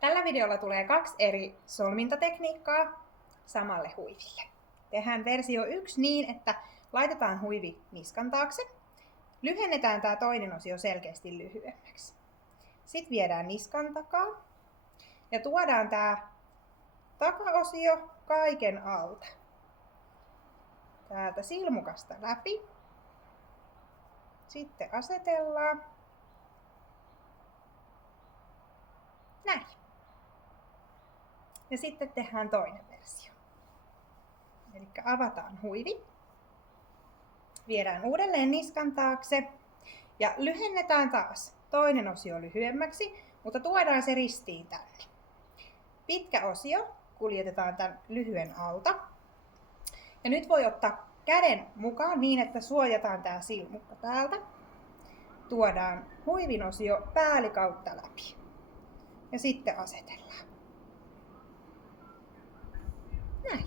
Tällä videolla tulee 2 eri solmintatekniikkaa samalle huiville. Tehdään versio 1 niin, että laitetaan huivi niskan taakse. Lyhennetään tämä toinen osio selkeästi lyhyemmäksi. Sitten viedään niskan takaa ja tuodaan tämä takaosio kaiken alta. Täältä silmukasta läpi. Sitten asetellaan. Näin. Ja sitten tehdään toinen versio. Eli avataan huivi. Viedään uudelleen niskan taakse ja lyhennetään taas toinen osio lyhyemmäksi, mutta tuodaan se ristiin tänne. Pitkä osio kuljetetaan tämän lyhyen alta. Ja nyt voi ottaa käden mukaan niin, että suojataan tämä silmukka täältä. Tuodaan huivin osio päälikautta läpi. Ja sitten asetellaan. Näin.